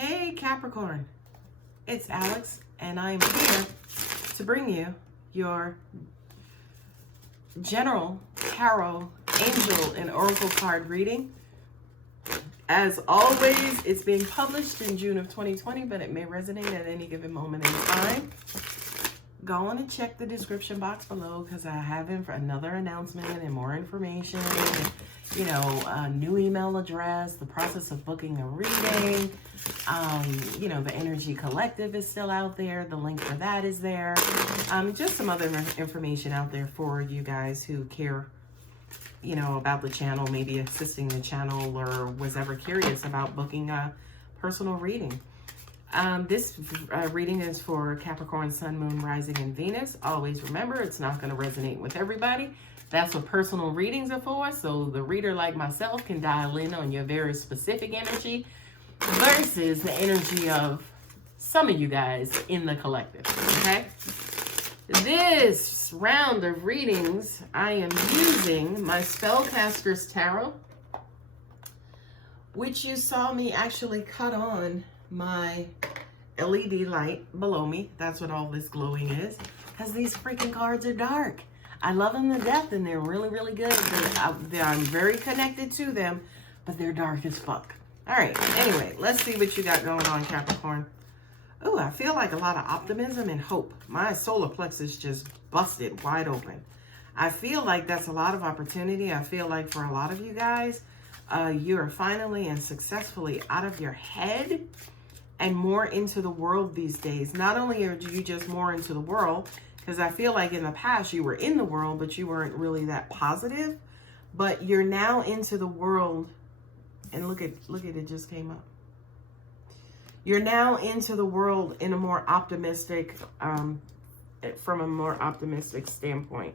Hey Capricorn, it's Alex and I'm here to bring you your general tarot, angel, and oracle card reading. As always, it's being published in June of 2020, but it may resonate at any given moment in time. Go on and check the description box below because I have another announcement and more information. And, a new email address, the process of booking a reading. The Energy Collective is still out there. The link for that is there. Just some other information out there for you guys who care, about the channel, maybe assisting the channel, or was ever curious about booking a personal reading. This reading is for Capricorn, Sun, Moon, Rising, and Venus. Always remember, it's not going to resonate with everybody. That's what personal readings are for. So the reader like myself can dial in on your very specific energy versus the energy of some of you guys in the collective, okay? This round of readings, I am using my Spellcaster's Tarot, which you saw me actually cut on my LED light below me. That's what all this glowing is, because these freaking cards are dark. I love them to death and they're really, really good. I'm very connected to them, but they're dark as fuck. All right, anyway, let's see what you got going on, Capricorn. Oh, I feel like a lot of optimism and hope. My solar plexus just busted wide open. I feel like that's a lot of opportunity. I feel like for a lot of you guys, you are finally and successfully out of your head and more into the world these days. Not only are you just more into the world, because I feel like in the past you were in the world, but you weren't really that positive. But you're now into the world, and look at it just came up. You're now into the world in a more optimistic, from a more optimistic standpoint.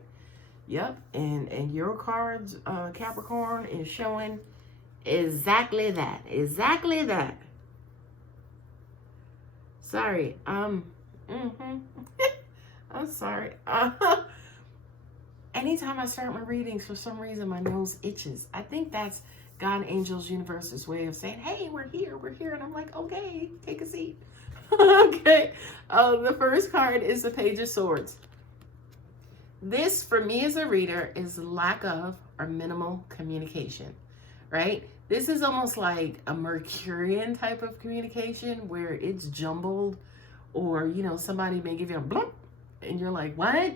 Yep, and your cards, Capricorn, is showing exactly that. Exactly that. Sorry. I'm sorry. Anytime I start my readings, for some reason, my nose itches. I think that's God, angels, universe's way of saying, hey, we're here. And I'm like, okay, take a seat. Okay. The first card is the Page of Swords. This, for me as a reader, is lack of or minimal communication, right? This is almost like a Mercurian type of communication where it's jumbled, or, somebody may give you a blump and you're like, what?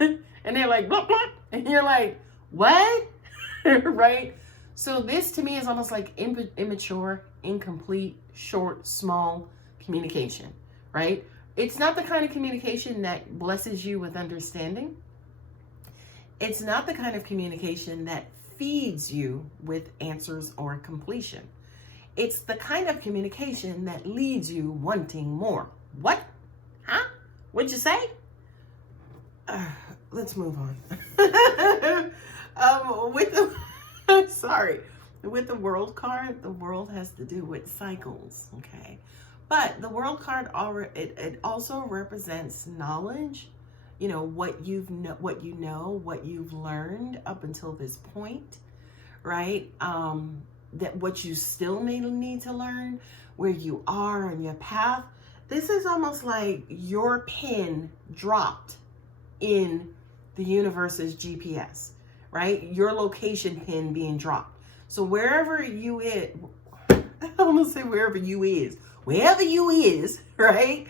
And they're like, blump, blump. And you're like, what? Right? So this to me is almost like immature, incomplete, short, small communication, right? It's not the kind of communication that blesses you with understanding. It's not the kind of communication that feeds you with answers or completion. It's the kind of communication that leads you wanting more. What? Huh? What'd you say? Let's move on. With the World card, the World has to do with cycles, okay? But the World card, it also represents knowledge. What you know, what you've learned up until this point, right? That what you still may need to learn, where you are on your path. This is almost like your pin dropped in the universe's GPS, right? Your location pin being dropped. So wherever you is, I almost say wherever you is, right?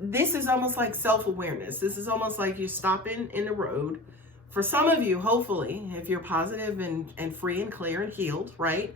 This is almost like self-awareness. This is almost like you're stopping in the road. For some of you, hopefully, if you're positive and free and clear and healed, right?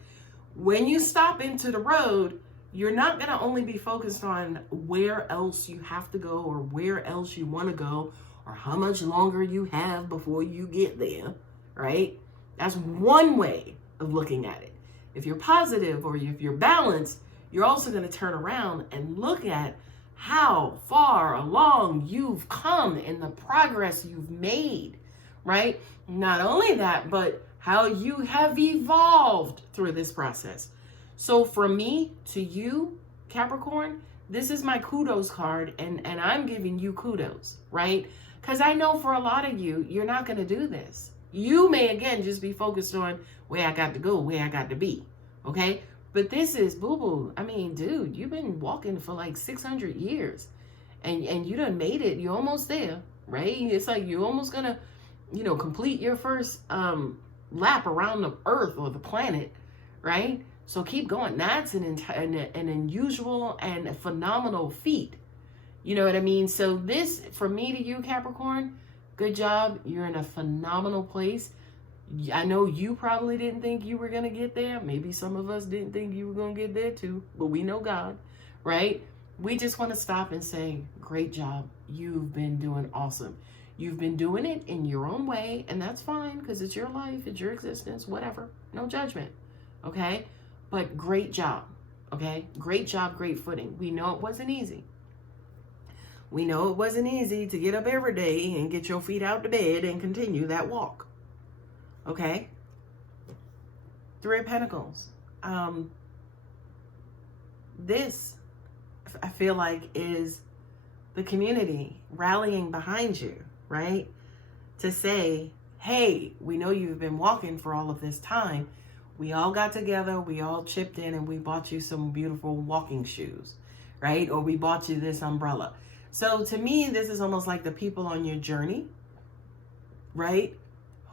When you stop into the road, you're not going to only be focused on where else you have to go or where else you want to go or how much longer you have before you get there, right? That's one way of looking at it. If you're positive or if you're balanced, you're also going to turn around and look at how far along you've come and the progress you've made, right? Not only that, but how you have evolved through this process. So from me to you, Capricorn, this is my kudos card, and I'm giving you kudos, right? Because I know for a lot of you, you're not going to do this. You may, again, just be focused on where I got to go, where I got to be, okay? But this is boo-boo. I mean, dude, you've been walking for like 600 years. And you done made it. You're almost there, right? It's like you're almost gonna, complete your first lap around the earth or the planet, right? So keep going. That's an unusual and a phenomenal feat. You know what I mean? So this, from me to you, Capricorn, good job. You're in a phenomenal place. I know you probably didn't think you were going to get there. Maybe some of us didn't think you were going to get there too, but we know God, right? We just want to stop and say, great job. You've been doing awesome. You've been doing it in your own way, and that's fine because it's your life, it's your existence, whatever. No judgment, okay? But great job, okay? Great job, great footing. We know it wasn't easy. We know it wasn't easy to get up every day and get your feet out the bed and continue that walk, okay? Three of Pentacles. This, I feel like, is the community rallying behind you, right? To say, hey, we know you've been walking for all of this time. We all got together, we all chipped in, and we bought you some beautiful walking shoes, right? Or we bought you this umbrella. So to me, this is almost like the people on your journey, right?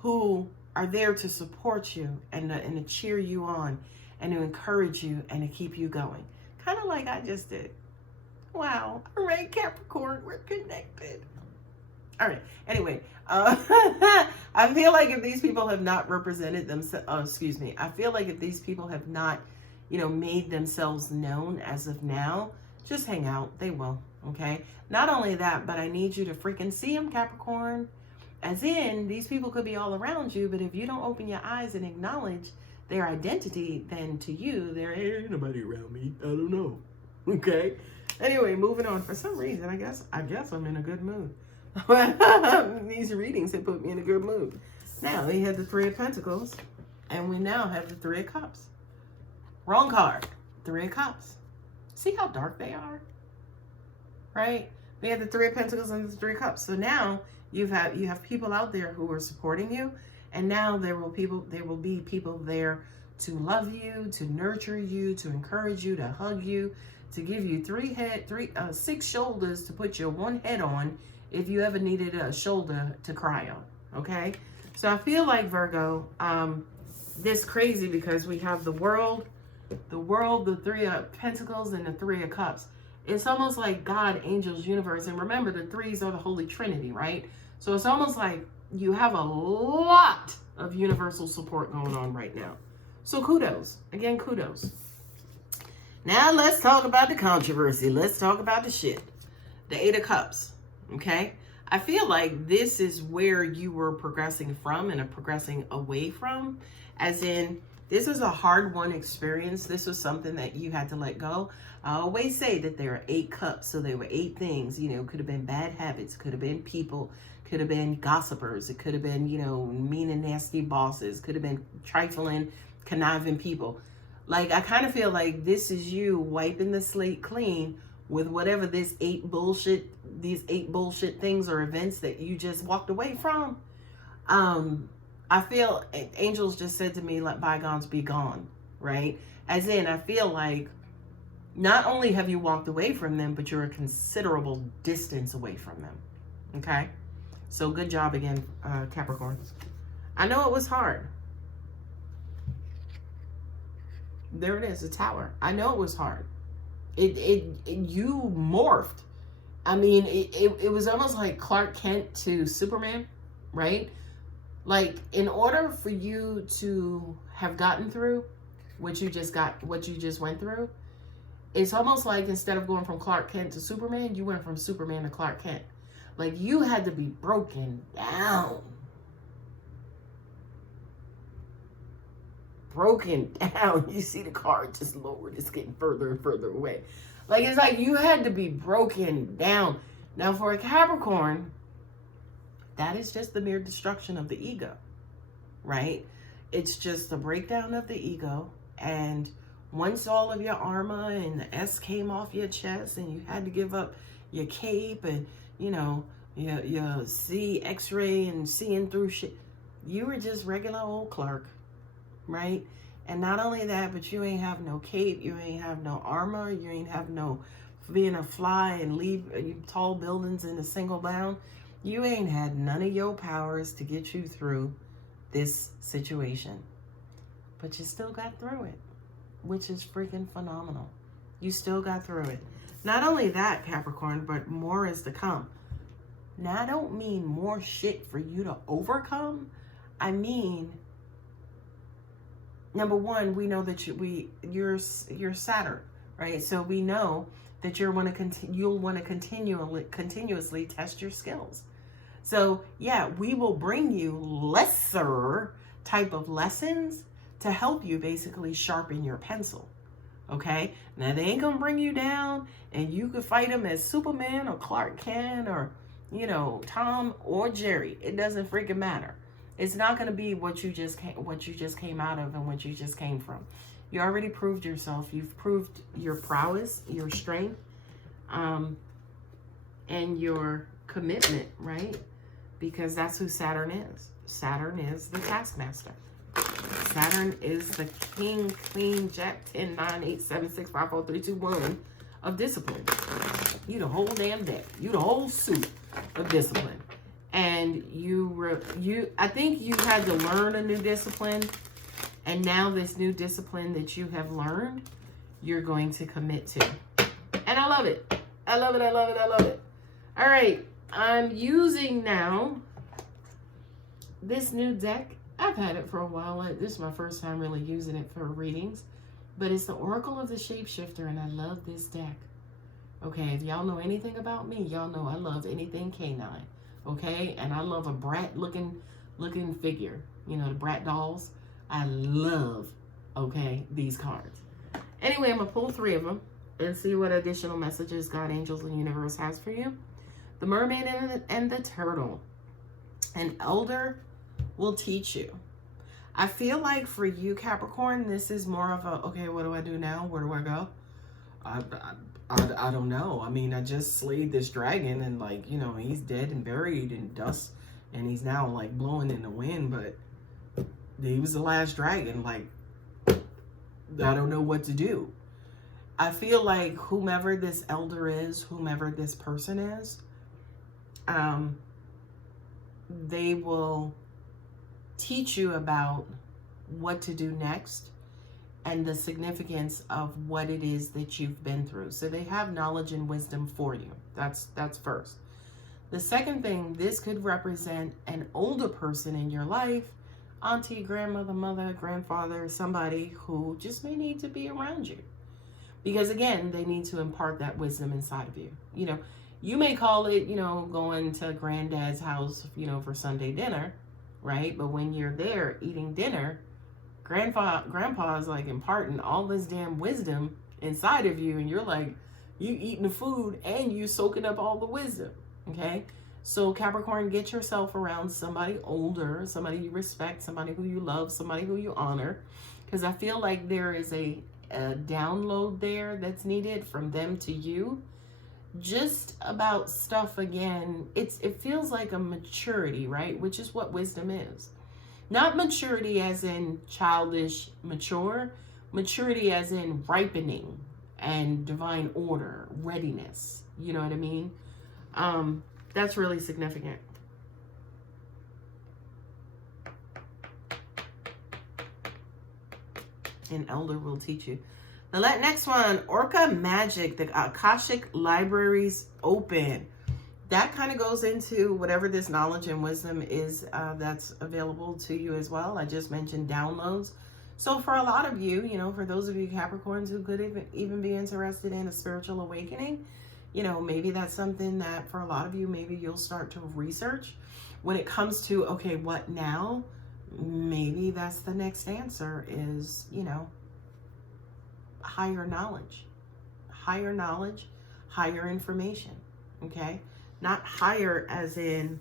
Who are there to support you and to cheer you on and to encourage you and to keep you going. Kind of like I just did. Wow. All right, Capricorn, we're connected. All right. Anyway, I feel like if these people have not represented themselves, I feel like if these people have not, made themselves known as of now, just hang out. They will. Okay. Not only that, but I need you to freaking see them, Capricorn. As in, these people could be all around you, but if you don't open your eyes and acknowledge their identity, then to you, there ain't nobody around me. I don't know. Okay. Anyway, moving on. For some reason, I guess I'm in a good mood. These readings have put me in a good mood. Now, we had the Three of Pentacles, and we now have the Three of Cups. Wrong card. Three of Cups. See how dark they are? Right? We had the Three of Pentacles and the Three of Cups. So now you have people out there who are supporting you, and now there will be people there to love you, to nurture you, to encourage you, to hug you, to give you 6 shoulders to put your one head on if you ever needed a shoulder to cry on. Okay? So I feel like, Virgo, this crazy because we have the world, the Three of Pentacles, and the Three of Cups. It's almost like God, angels, universe. And remember, the threes are the Holy Trinity, right? So it's almost like you have a lot of universal support going on right now. So kudos. Again, kudos. Now let's talk about the controversy. Let's talk about the shit. The Eight of Cups. Okay? I feel like this is where you were progressing from and progressing away from. As in, this was a hard-won experience. This was something that you had to let go. I always say that there are 8 cups, so there were 8 things. Could have been bad habits, could have been people, could have been gossipers, it could have been, mean and nasty bosses, could have been trifling, conniving people. Like, I kind of feel like this is you wiping the slate clean with whatever these 8 bullshit things or events that you just walked away from. I feel angels just said to me, let bygones be gone, right? As in, I feel like not only have you walked away from them, but you're a considerable distance away from them, okay? So good job again, Capricorn. I know it was hard. There it is, the Tower. I know it was hard. You morphed. I mean, it was almost like Clark Kent to Superman, right? Like, in order for you to have gotten through what you just went through, it's almost like instead of going from Clark Kent to Superman, you went from Superman to Clark Kent. Like, you had to be broken down. Broken down. You see the card just lowered. It's getting further and further away. Like, it's like you had to be broken down. Now, for a Capricorn, that is just the mere destruction of the ego, right? It's just the breakdown of the ego. And once all of your armor and the S came off your chest and you had to give up your cape and, your X-ray and seeing through shit, you were just regular old Clark, right? And not only that, but you ain't have no cape, you ain't have no armor, you ain't have no being a fly and leave tall buildings in a single bound. You ain't had none of your powers to get you through this situation. But you still got through it, which is freaking phenomenal. You still got through it. Not only that, Capricorn, but more is to come. Now, I don't mean more shit for you to overcome. I mean, number one, we know that you're Saturn, right? So we know that you'll want to continuously test your skills. So yeah, we will bring you lesser type of lessons to help you basically sharpen your pencil. Okay, now they ain't gonna bring you down, and you could fight them as Superman or Clark Kent or, you know, Tom or Jerry. It doesn't freaking matter. It's not gonna be what you just came out of and what you just came from. You already proved yourself. You've proved your prowess, your strength, and your commitment, right? Because that's who Saturn is. Saturn is the taskmaster. Saturn is the king, queen, jack, 10, 9, 8, 7, 6, 5, 4, 3, 2, 1 of discipline. You the whole damn deck. You the whole suit of discipline. And I think you had to learn a new discipline. And now this new discipline that you have learned, you're going to commit to. And I love it. I love it. I love it. I love it. All right. I'm using now this new deck. I've had it for a while. This is my first time really using it for readings. But it's the Oracle of the Shapeshifter, and I love this deck. Okay, if y'all know anything about me, y'all know I love anything canine. Okay, and I love a brat looking figure. You know, the brat dolls. I love, okay, these cards. Anyway, I'm going to pull 3 of them and see what additional messages God, angels, and universe has for you. The mermaid and the turtle. An elder will teach you. I feel like for you, Capricorn, this is more of a, okay, what do I do now? Where do I go? I don't know. I mean, I just slayed this dragon and, like, you know, he's dead and buried in dust and he's now, like, blowing in the wind, but he was the last dragon. Like, I don't know what to do. I feel like whomever this elder is, whomever this person is, they will teach you about what to do next and the significance of what it is that you've been through. So they have knowledge and wisdom for you. That's first. The second thing, this could represent an older person in your life, auntie, grandmother, mother, grandfather, somebody who just may need to be around you. Because again, they need to impart that wisdom inside of you. You know, you may call it, you know, going to granddad's house, you know, for Sunday dinner, right? But when you're there eating dinner, grandpa's like imparting all this damn wisdom inside of you, and you're like, you eating the food and you soaking up all the wisdom, okay? So Capricorn, get yourself around somebody older, somebody you respect, somebody who you love, somebody who you honor, because I feel like there is a download there that's needed from them to you, just about stuff. Again, it feels like a maturity, right? Which is what wisdom is. Not maturity as in childish mature, maturity as in ripening and divine order, readiness. You know what I mean? That's really significant. An elder will teach you. The next one, Orca Magic, the Akashic Libraries open. That kind of goes into whatever this knowledge and wisdom is that's available to you as well. I just mentioned downloads. So for a lot of you, you know, for those of you Capricorns who could even be interested in a spiritual awakening, you know, maybe that's something that for a lot of you, maybe you'll start to research when it comes to, okay, what now? Maybe that's the next answer is, you know, higher knowledge, higher information, okay? Not higher as in,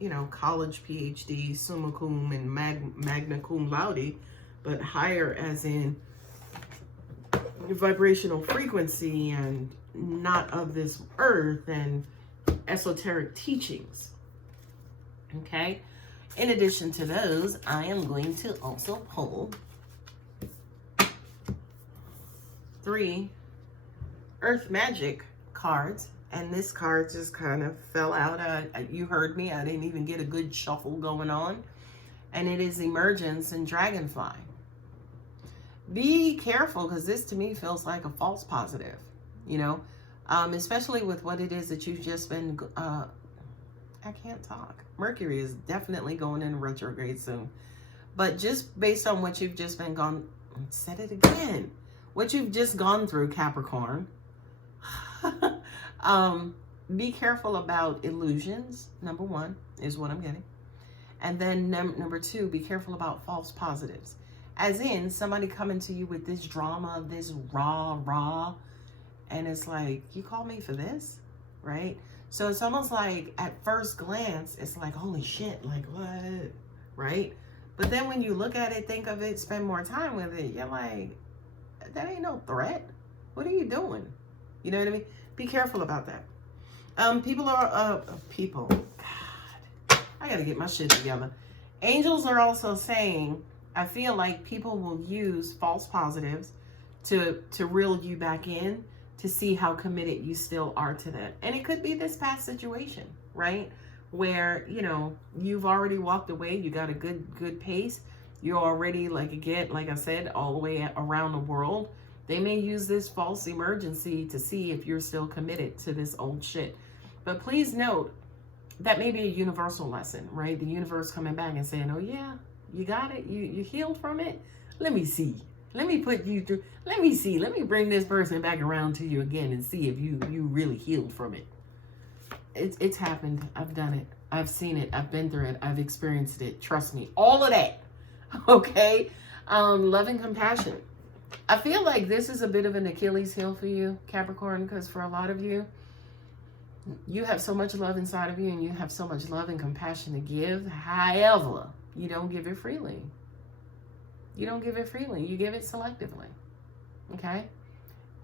you know, college, PhD, summa cum, and magna cum laude, but higher as in vibrational frequency and not of this earth and esoteric teachings, okay? In addition to those, I am going to also pull 3 Earth Magic cards. And this card just kind of fell out. You heard me. I didn't even get a good shuffle going on. And it is Emergence and Dragonfly. Be careful, because this to me feels like a false positive, you know, especially with what it is that you've just been, I can't talk. Mercury is definitely going in retrograde soon. But just based on what you've just been said it again, what you've just gone through, Capricorn, be careful about illusions, number 1, is what I'm getting. And then number 2, be careful about false positives. As in, somebody coming to you with this drama, this raw, and it's like, you call me for this, right? So it's almost like, at first glance, it's like, holy shit, like what, right? But then when you look at it, think of it, spend more time with it, you're like, that ain't no threat. What are you doing? You know what I mean? Be careful about that. People, God, I gotta get my shit together. Angels are also saying, I feel like people will use false positives to reel you back in to see how committed you still are to that. And it could be this past situation, right? Where, you know, you've already walked away, you got a good pace. You're already, like I said, all the way around the world. They may use this false emergency to see if you're still committed to this old shit. But please note, that may be a universal lesson, right? The universe coming back and saying, oh yeah, you got it? You healed from it? Let me see. Let me put you through. Let me see. Let me bring this person back around to you again and see if you really healed from it. It's happened. I've done it. I've seen it. I've been through it. I've experienced it. Trust me. All of that. Okay? Love and compassion. I feel like this is a bit of an Achilles heel for you, Capricorn, because for a lot of you, you have so much love inside of you and you have so much love and compassion to give. However, you don't give it freely. You don't give it freely. You give it selectively. Okay?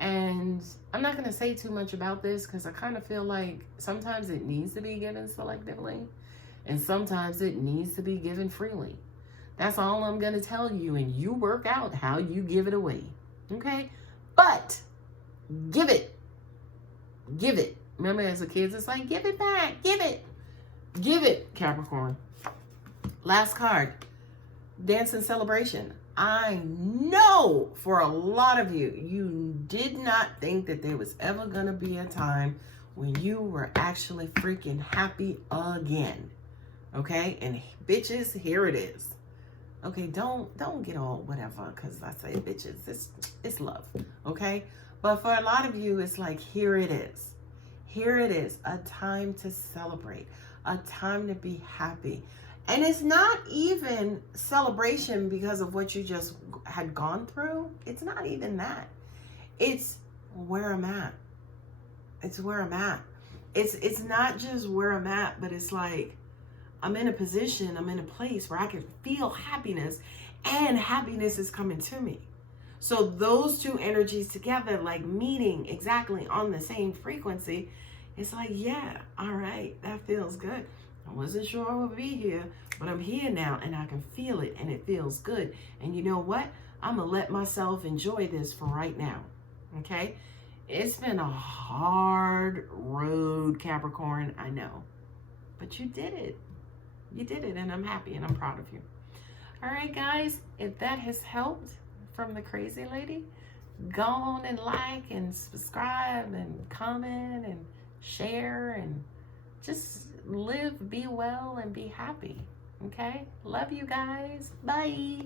And I'm not going to say too much about this because I kind of feel like sometimes it needs to be given selectively and sometimes it needs to be given freely. That's all I'm going to tell you, and you work out how you give it away. Okay? But give it. Give it. Remember as a kid, it's like, give it back. Give it. Give it, Capricorn. Last card. Dance and celebration. I know for a lot of you, you did not think that there was ever going to be a time when you were actually freaking happy again. Okay? And bitches, here it is. Okay, don't get all whatever, because I say bitches, it's love, okay? But for a lot of you, it's like, here it is. Here it is, a time to celebrate, a time to be happy. And it's not even celebration because of what you just had gone through. It's not even that. It's where I'm at. It's where I'm at. It's not just where I'm at, but it's like, I'm in a position, I'm in a place where I can feel happiness, and happiness is coming to me. So those two energies together, like meeting exactly on the same frequency, it's like, yeah, all right, that feels good. I wasn't sure I would be here, but I'm here now and I can feel it and it feels good. And you know what? I'm going to let myself enjoy this for right now. Okay? It's been a hard road, Capricorn, I know. But you did it. You did it, and I'm happy and I'm proud of you. All right, guys, if that has helped from the crazy lady, go on and like and subscribe and comment and share and just live, be well, and be happy. Okay? Love you guys. Bye.